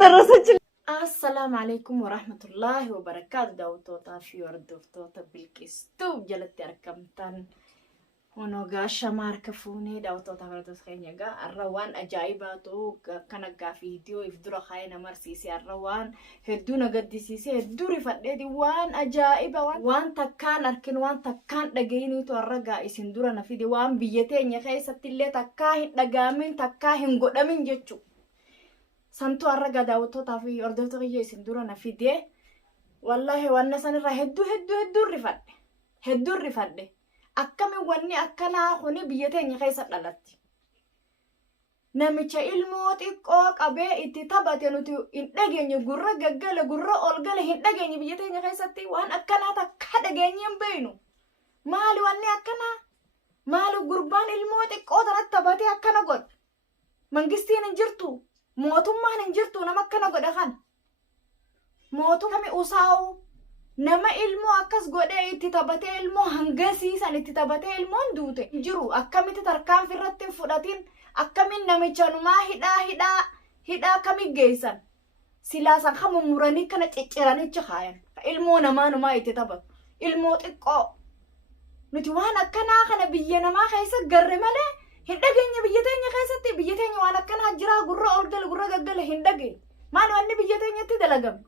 درست. السلام عليكم ورحمة الله وبركاته. داوتوتا في وردوفتوتا بالكستو جلت أركمتان ونوغا شمار كفوني داوتوتا فردوس خينيغا الروان أجايباتو كنغا فيديو يفدرو خاينا مرسيسي الروان هدونا قدسيسي هدو رفدي وان أجايبا وان تكان أركن وان تكان دقيني تو الرقا إسندورا نفيدي وان بيتين يخيسة اللي تكاهن دقامين تكاهن قدامين جتشو سنتو الرقا داوتوتا في وردوفتو خيجي سندورا نفيدي والله وانا سنرا هدو رفدي akkami wanni akkanaa kuni biyya teenya keessa dhalatti namicha ilmoo xiqqoo qabee itti taphate nuti hin dhageenye gurra gaggale gurra olgale hin dhageenye biyya teenya keessatti waan akkanaa takka dhageenye hin beeynu maali wanni akkanaa maali gurbaan ilmoo xiqqoo tanatti taphatee akkana godha mangistiin hin jirtu mootummaan hin jirtu nama akkana godha kan mootummaa usaawu nama ilmoo akkas godhee itti taphatee ilmoo hangasiisan itti taphatee ilmoon duute jiru akkamitti tarkaanfii irratti hin fudhatin akkamiin namicha numaa hidhaa akkamii geessan silaasan kan mummuranii kana cicciranicha kaayan ilmoo namaa numaa itti taphatu ilmoo xiqqoo nuti waan akkanaa kana biyya namaa keessa garre malee hin dhageenye biyya teenya keessatti biyya teenya waan akkanaa jiraa gurra olgale gurra gaggale hin dhageenye maal wanni biyya teenyatti dalagame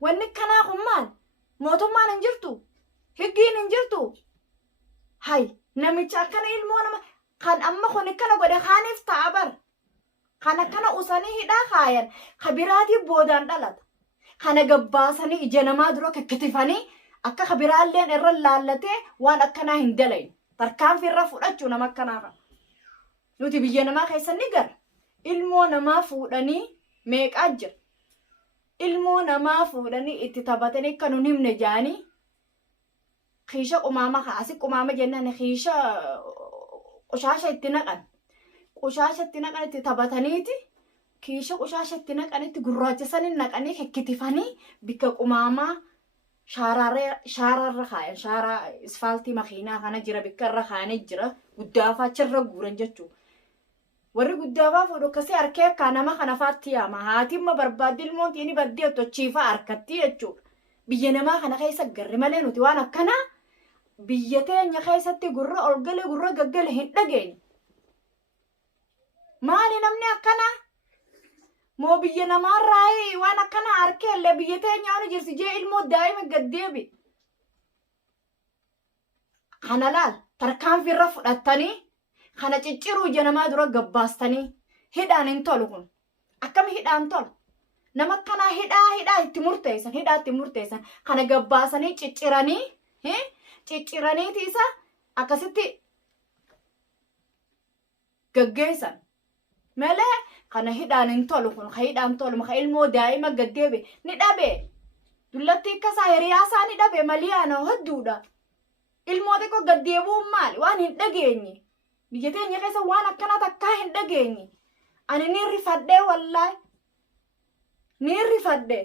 wanni akkanaa kun maal mootummaan hin jirtu higgiin hin jirtu hay namicha akkana ilmoo nama kan amma kun akkana godhe kaaniif ta'a bar kan akkana usanii hidhaa kaayan kabiraatii boodaan dhalata kana gabbaasanii ija namaa dura kakkatifanii akka kabiraalleen irra laallatee waan akkanaa hin dalayin tarkaanfii irra fudhachuu nama akkanaa nuti biyya namaa keessa ni gara ilmoo namaa fuudhanii meeqaa jira ilmoo namaa fuudhanii itti taphatanii kan nun himne jaanii xiisha qumaama kaasi qumaama jennaan xiisha qushaasha itti naqan itti taphataniiti xiisha qushaasha itti naqanitti gurraachisanii naqanii kekkitifanii bikka qumaamaa shaararra kaayan shaaraa isfaaltii makiinaa kana jira bikka irra kaayanii jira guddaafaa achirra guuran jechuudha. warri guddaafaa fuudhu akkasii harkee akka nama kana faatti yaama haatimma barbaaddi ilmoon tiini baddee tochiifaa harkatti jechuudha biyya namaa kana keessa garri malee nuti waan akkanaa biyya teenya keessatti gurra olgale gurra gaggale hin dhageenye maali namni akkanaa moo biyya namaarraa waan akkanaa harkee illee biyya teenya waan jirsi jee ilmoo daa'ima gaddeebi kana laal tarkaanfii irra fudhattanii kana cicciruu ija namaa dura gabbaastanii hidhaan hin tolu kun akkami hidhaan tolu nama akkanaa hidhaa itti murteessan kana gabbaasanii cicciraniiti isa akkasitti gaggeessan malee kana hidhaan hin tolu kun ka hidhaan tolu maka ilmoo daa'ima gaddeebe ni dhabe dullatti akkasaa hiriyaasaa ni dhabe maliyaana hedduudha ilmoo xiqqoo gaddeebuun maali waan hin dhageenye biyya teenya keessa waan akkanaa takkaa hin dhageenye ani ni rifadhee wallaahi ni rifadhe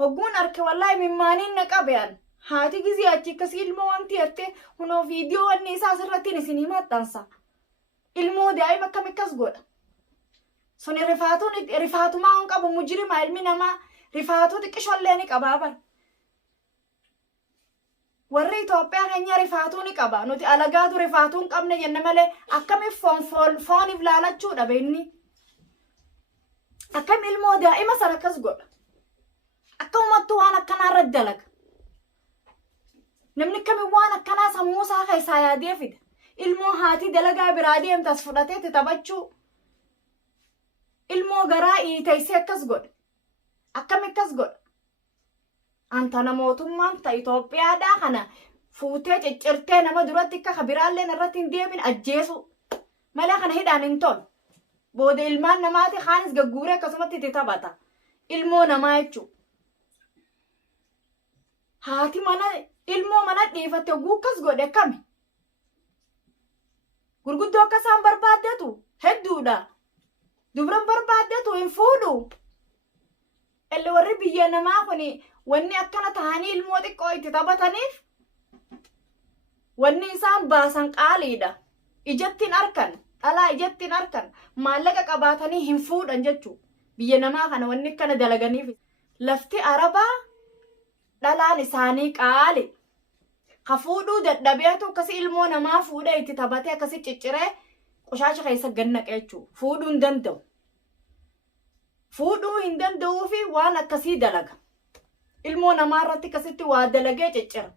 hogguun arke wallaahi mimmaaniin na qabean haati gizii achi akkasii ilmoo wanti jettee kunoo viidiyoo wanni isaa asirrattiin isinii maxxansa ilmoo daa'ima akkam akkas godha suni rifaatumaa hin qabu mujrima ilmi namaa rifaatuu xiqqishollee ni qabaa bar warri Itoophiyaa keenya rifaatuu ni qaba nuti alagaatu rifaatuu hin qabne jenne malee akkamiif fooniif laalachuu dhabe inni akkam ilmoo daa'ima sana akkas godha akkamumattuu waan akkanaa irra dalaga namni akkamiin waan akkanaa sammuu isaa keessaa yaadee fida ilmoo haati dalagaa biraa deemtas fudhateetti taphachuu ilmoo garaa iiteessee akkas godha akkam akkas godha antana mootummaan ta Itoophiyaadhaa kana fuutee ciccirtee nama duratti akka kabiraalleen irratti hin deemin ajjeesu malee kana hidhaan hin tolu booda ilmaan namaati kaanis gagguuree akkasumatti itti taphata ilmoo namaa jechuudha haati ilmoo mana dhiifatte oguu akkas godhe akkami gurguddoo akkasaan barbaaddatu hedduudha dubran barbaaddatu hin fuudhu illee warri biyya namaa kuni wanni akkana tahanii ilmoo xiqqoo itti taphataniif wanni isaan baasan qaaliidha ijattiin arkan dhalaa ijattiin arkan maallaqa qabaatanii hin fuudhan jechuudha biyya namaa kana wanni kana dalaganiif lafti arabaa dhalaan isaanii qaali ka fuudhuu dadhabeetu akkasi ilmoo namaa fuudhee itti taphatee akkasi cicciree qoshaacha keessa gannaqee jechuudha. Fuudhuu hin danda'u. Fuudhuu hin danda'uu fi waan akkasii dalaga. Ilmoo namaa irratti akkasitti waa dalagee ciccira.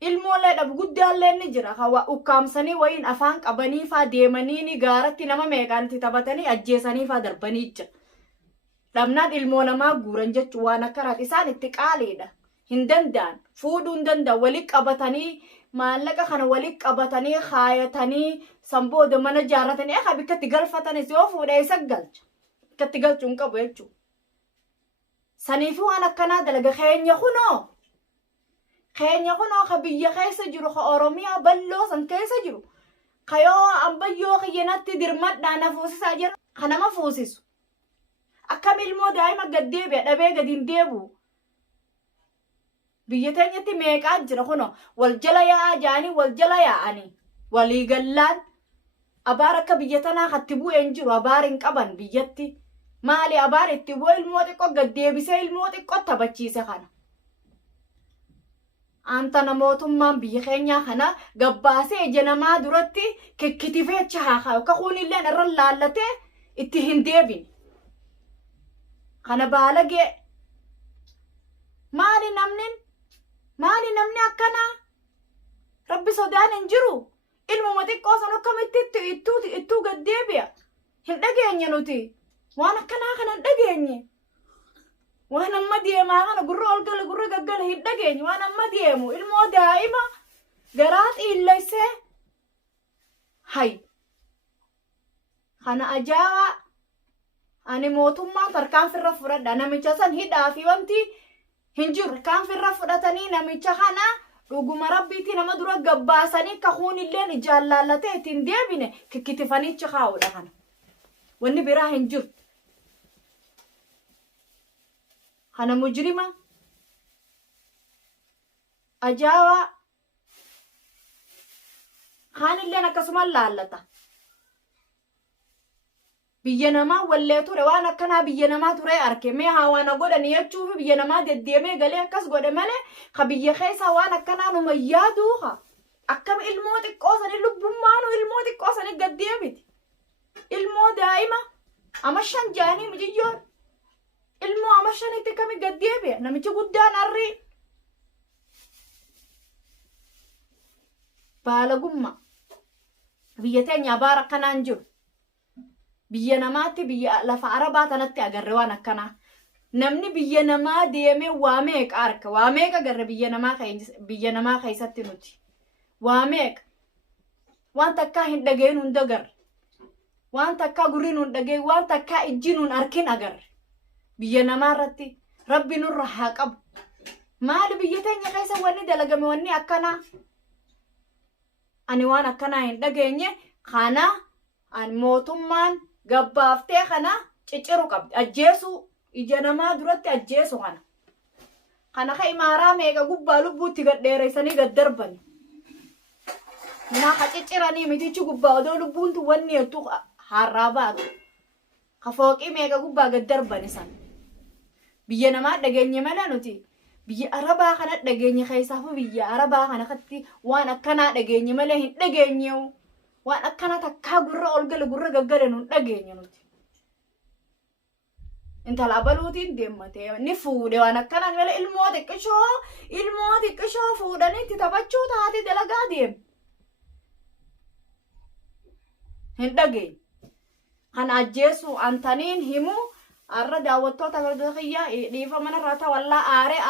Ilmoolee dhabu guddaallee ni jira. Hawa ukkaamsanii wayiin afaan qabanii faa deemanii ni gaaratti nama meeqaan itti taphatanii ajjeesanii faa darbanii jira. Dhabnaan ilmoo namaa guuran jechuun waan akkanaati. Isaan itti qaaliidha. Hin danda'an. Fuudhuu hin danda'an. Walitti qabatanii maallaqa kana walitti qabatanii kaayatanii sanbooda mana jaarratanii akka bikkatti galfatanis yoo fuudhee isa galcha. Bikkatti galchuu hin qabu jechuudha. Saniifuu waan akkanaa dalaga keenya kunoo. Keenya kunoo ka biyya keessa jiru ka Oromiyaa balloo san keessa jiru. Ka yoo ambayyoo kiyyanatti dirmadhaan na fuusisaa jira. Ka nama fuusisu. Akkam ilmoo daa'ima gad deebi'a dhabee gad hin deebi'u. Biyya teenyatti meeqaa jira kunoo wal jala yaa'aa jaanii wal jala yaa'anii walii gallaan abaar akka biyya tanaa katti bu'een jiru abaar hin qaban biyyatti. Maali abaar itti bu'e ilmoo xiqqoo gad deebisee ilmoo xiqqoo taphachiise kana. Anta mootummaan biyya keenyaa kana gabbaasee ija namaa duratti kikkitifeecha haa yookaan kunillee irra laallatee itti hin deebine. Kana baalagee maali namni akkanaa rabbi sodaan hin jiru ilmuma xiqqoo san akkamitti ittuu gad deebi'a hin dhageenye nuti waan akkanaa kana hin dhageenye. Waan amma deemaa kana gurra ol gala gurra gaggala hin dhageenye waan amma deemu ilmoo daa'ima garaa xiilleessee hay kana ajaa'aa ani mootummaa tarkaanfirra fudhadha namicha san hidhaa fi wanti hin jiru tarkaanfirra fudhatanii namicha kana dhuguma rabbiitti nama dura gabbaasanii kahuunilleen ijaan laallatee ittiin deebine kikkitifanicha kaa'udha kana wanni biraa hin jiru. Kana mujrima ajaa'aa kaanilleen akkasumaan laallata. Biyya namaa wallee ture waan akkanaa biyya namaa ture arke mee hawaana godhani jechuufi biyya namaa deddeemee galee akkas godhe malee ka biyya keessa waan akkanaa numa yaaduuha akkam ilmoo xiqqoo sanii lubbummaanu ilmoo xiqqoo sanii gad deebiti. Ilmoo daa'ima ama 5 jaanii mijiyyoon. Ilmoo ama 5 kami gad deebi'a namichi guddaan arrii baalagummaa biyya teenya abaar akkanaan jiru biyya namaatti biyya lafa arabaa tanatti agarre waan akkanaa namni biyya namaa deemee waa meeqa arka waa meeqa agarre biyya namaa keessatti nuti waa meeqa waan takkaa hin dhageen hunda agarre waan takkaa gurriin hin dhageen waan takkaa ijjiin hin arkin agarre. Biyya namaa irratti rabbi nurra haa qabu. Maali biyya teenya keessa wanni dalagame wanni akkanaa? Ani waan akkanaa hin dhageenye kana ani mootummaan gabbaaftee kana cicciru qabdi. Ajjeesuu ija namaa duratti ajjeesu kana. Kana ka imaaraa meeqa gubbaa lubbuutti gad dheereessanii gad darbani. Minaa ka cicciranii mitichi gubbaa odoo lubbuuntu wanni hedduu harraa baatu. Ka fooqii meeqa gubbaa gad darbani sana. Biyya namaa dhageenye malee nuti biyya arabaa kana dhageenye keessaafu biyya arabaa kana katti waan akkanaa dhageenye malee hin dhageenye waan akkana takkaa gurra ol gala gurra gaggala nun dhageenye nuti. Intala baluutiin deemmatee ni fuudhe waan akkanaa malee ilmoo xiqqishoo fuudhanii itti taphachuu taate dalagaa deemu. Hin dhageenye. Kana ajjeessu antaniin himuu. Arra daawwattoota gardooxiyyaa dhiifa mana irraa wallaa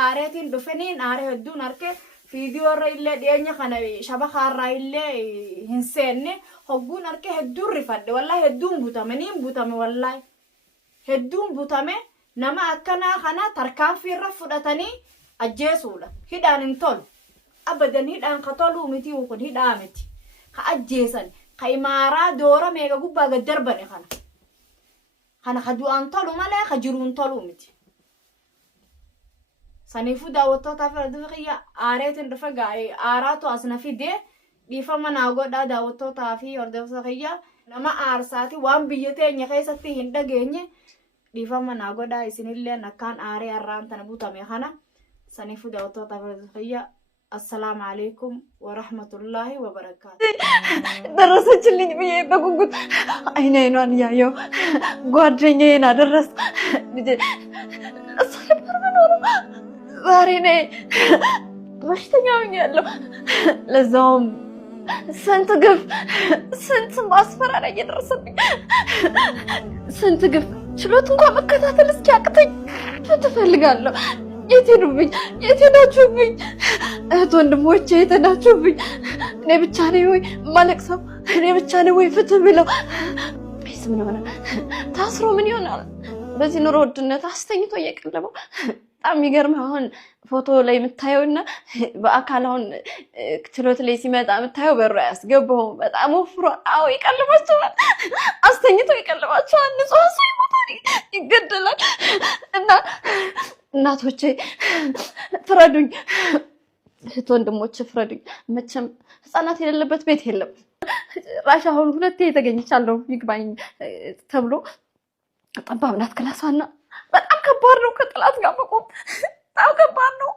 aareetiin dhufaniin aaree hedduun arke viidiyoo irra illee dhiyeenya kana shabaka irraa illee hin seenne hogguun arke hedduun rifadhe wallaa hedduun butame wallaa hedduun butame nama akkanaa kana tarkaanfii irra fudhatanii ajjeesuudha hidhaan hin tolu abadan hidhaan ka toluu miti kun hidhaa miti ka ajjeesan ka imaaraa doora meeqa gubbaa gad darbane kana. Kana kadu'aan tolu malee kajiruun tolu miti. Saniifuu daawwattootaaf hordofiyyaa aareetiin dhufe gaa'ee aaraatu as na fide dhiifama naa godhaa daawwattootaa fi hordofiyyaa nama aarsaati waan biyya teenya keessatti hin dhageenye dhiifama naa godhaa isinillee akkaan aaree har'aan tana butame kana saniifu daawwattoota fayyaa السلام عليكم ورحمة الله وبركاته درست اللي بيه بقول عينين يا يو قادرين درست بيجي أصلا برمنورو زاريني مش تجاوبني يالله لزوم سنتقف سنت ماسفر على يدرسني سنتقف شلون تقوم بكتات الاسكاكتي شو تفلقالله يتنوبي يتناچوبي ወንድሞቼ የተናቹብኝ እኔ ብቻ ነኝ ወይ ማለቅሰው እኔ ብቻ ነኝ ወይ ፍትህ ብለው ቢስ ምን ሆነ ታስሮ ምን ይሆናል በዚህ ኑሮ ውድነት አስተኝቶ እየቀለበው በጣም ይገርም አሁን ፎቶ ላይ የምታየውና በአካል አሁን ችሎት ላይ ሲመጣ የምታየው በሩ ያስገባው በጣም ወፍሮ አዎ ይቀልባቸዋል አስተኝቶ ይቀልባቸዋል ንጹህ ሰው ይሞታል ይገደላል እና እናቶቼ ፍረዱኝ ወንድሞቼ ፍረዱኝ መቼም ህፃናት የሌለበት ቤት የለም ራሻ አሁን ሁለቴ ተገኝቻለሁ ይግባኝ ተብሎ ጠባብ ናት ክላሷና በጣም ከባድ ነው ከጥላት ጋር መቆም በጣም ከባድ ነው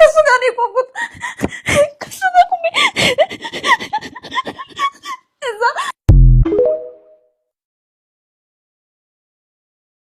ከሱ ጋር ነው የቆምኩት